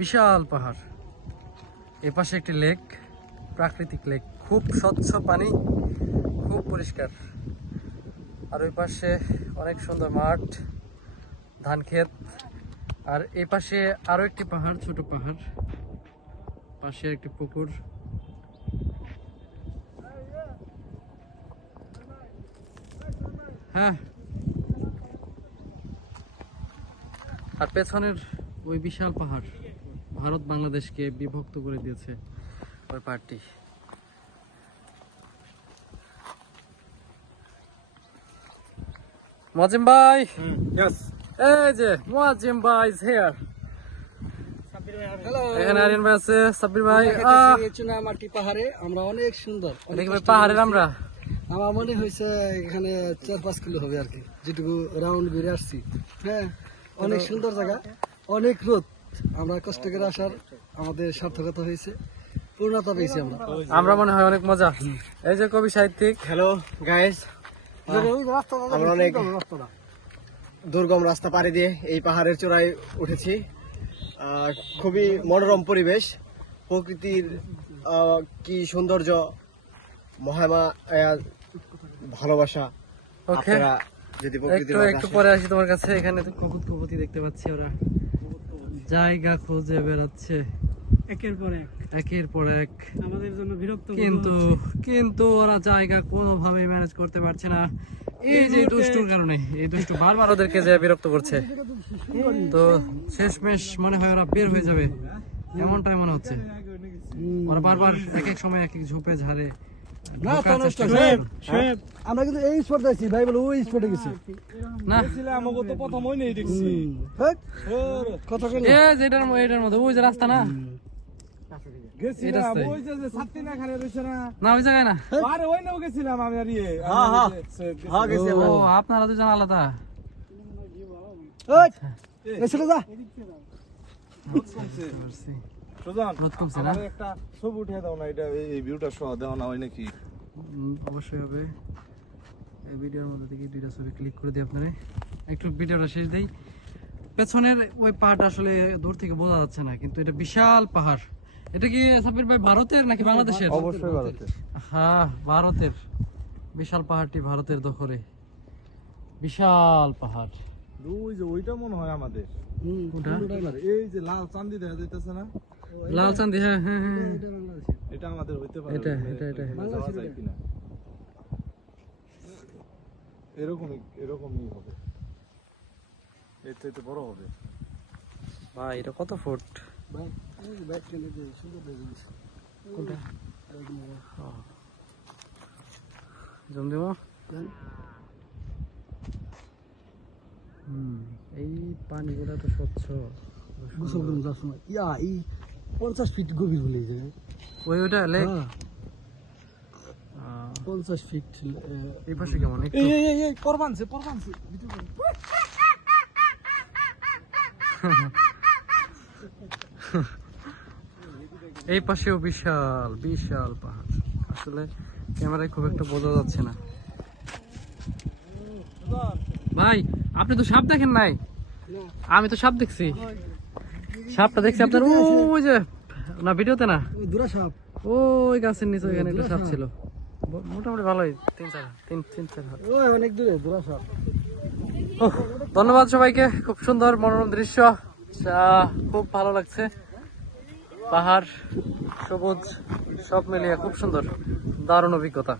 বিশাল পাহাড়, এপাশে একটি লেক, প্রাকৃতিক লেক, খুব স্বচ্ছ পানি, খুব পরিষ্কার। আর ওই পাশে অনেক সুন্দর মাঠ, ধান ক্ষেত। আর এই পাশে আরো একটি পাহাড়, ছোট পাহাড়, পাশে একটি পুকুর। হ্যাঁ, আর পেছনের ওই বিশাল পাহাড় ভারত বাংলাদেশকে বিভক্ত করে দিয়েছে ওই পাহাড়টি। মুয়াজ্জিম ভাই, এই যে মুয়াজ্জিম ভাই ইজ হিয়ার। এখানে আরিয়ান ভাই আছে, সাব্বির ভাই। চুনামাটি পাহাড়ে আমরা অনেক সুন্দর পাহাড়ের আমরা আমার মনে হয়েছে এখানে 4-5 কিলো হবে আর কি, যেটুকু রাউন্ড ঘুরে আসছি। হ্যাঁ, অনেক সুন্দর জায়গা, অনেক রোদ। আমরা কষ্ট করে আসার আমাদের সার্থকতা হয়েছে, পূর্ণতা পেয়েছি আমরা মনে হয় অনেক মজা। এই যে কবি সাহিত্যিক। হ্যালো গাইস, আমরা অনেক দুর্গম রাস্তা পাড়ি দিয়ে এই পাহাড়ের চূড়ায় উঠেছি। খুবই মনোরম পরিবেশ, প্রকৃতির কি সৌন্দর্য, মহামা ভালোবাসা। আপনারা যদি প্রকৃতির একটু পরে আসি তোমার কাছে। এখানে তো কপতি দেখতে পাচ্ছি, ওরা জায়গা খুঁজে বেড়াচ্ছে একের পর এক আমাদের জন্য বিরক্ত, কিন্তু ওরা জায়গা কোনোভাবেই ম্যানেজ করতে পারছে না। এই যে দুষ্টুর কারণে, এই দুষ্টু বারবার ওদেরকে যে বিরক্ত করছে। তো শেষমেশ মনে হয় ওরা বের হয়ে যাবে, এমনটাই মনে হচ্ছে। ওরা বারবার এক এক সময় এক এক ঝোপে ঝাড়ে। আমরা কিন্তু এই স্পটে আছি, ভাই বলে ওই স্পটে গেছি না, আমাকে তো প্রথম ওই নেই দেখছি। কথা কই এটার মধ্যে ওই যে রাস্তা না, গেছিলাম ওই যে ছাত্রী না খানে রইছে না, না ওই জায়গায় না। আরে ওই নাও গেছিলাম আমি। আর হ্যাঁ গেছি আমরা। ও আপনারা দুজন আলাদা। ওই এসে যা সুজান, রোদ কমছে না? আমাকে একটা ছবি উঠিয়ে দাও না, এটা এই ভিউটা সহ দাও না, হয় নাকি? অবশ্যই হবে। এই ভিডিওর মধ্যে থেকে দুইটা ছবি ক্লিক করে দিই আপনারা। একটু ভিডিওটা শেষ দেই। পেছনের ওই পাহাড়টা আসলে দূর থেকে বোঝা যাচ্ছে না, কিন্তু এটা বিশাল পাহাড়। এটা কি সাব্বির ভাই ভারতের নাকি বাংলাদেশের? অবশ্যই ভারতের। হ্যাঁ, ভারতের। বিশাল পাহাড়টি ভারতের দখলে, বিশাল পাহাড়। ওই যে ওইটা মনে হয় আমাদের। কোনটা? এই যে লাল চাঁদি দেখা যাইতেছে না, লাল চাঁদি। হ্যাঁ হ্যাঁ হ্যাঁ, এটা আমাদের হইতে পারে। এটা যাওয়া যায় কিনা? এরকমই হবে, এর চাইতে বড় হবে। ভাই এটা কত ফুট? ভাই এই ব্যাগ টেনে দে, সুন্দর দেখেছি কোনটা? জম দেব। এই পানিগুলো তো স্বচ্ছ। গোসল করে যাওয়ার সময় এই 50 ফিট গভীর বলে এই জায়গায়। ওইটা লেক। 50 ফিট। এই পাশে কেমন? এই পরবানছে এই পাশেও বিশাল বিশাল পাহাড়। আসলে ক্যামেরায় খুব একটা বোঝা যাচ্ছে না। ভাই আপনি তো সাপ দেখেন নাই? আমি তো সাপ দেখছি। সাপটা দেখছি আপনার ওই যে, না ভিডিওতে না, দুরা সাপ ওই গাছের নিচে ওইখানে একটা সাপ ছিল। মোটামুটি ভালোই, 3-4 হাত। ওই অনেক দূরে দুরা সাপ। ধন্যবাদ সবাইকে। খুব সুন্দর মনোরম দৃশ্য, খুব ভালো লাগছে। পাহাড়, সবুজ, সব মিলিয়ে খুব সুন্দর, দারুণ অভিজ্ঞতা।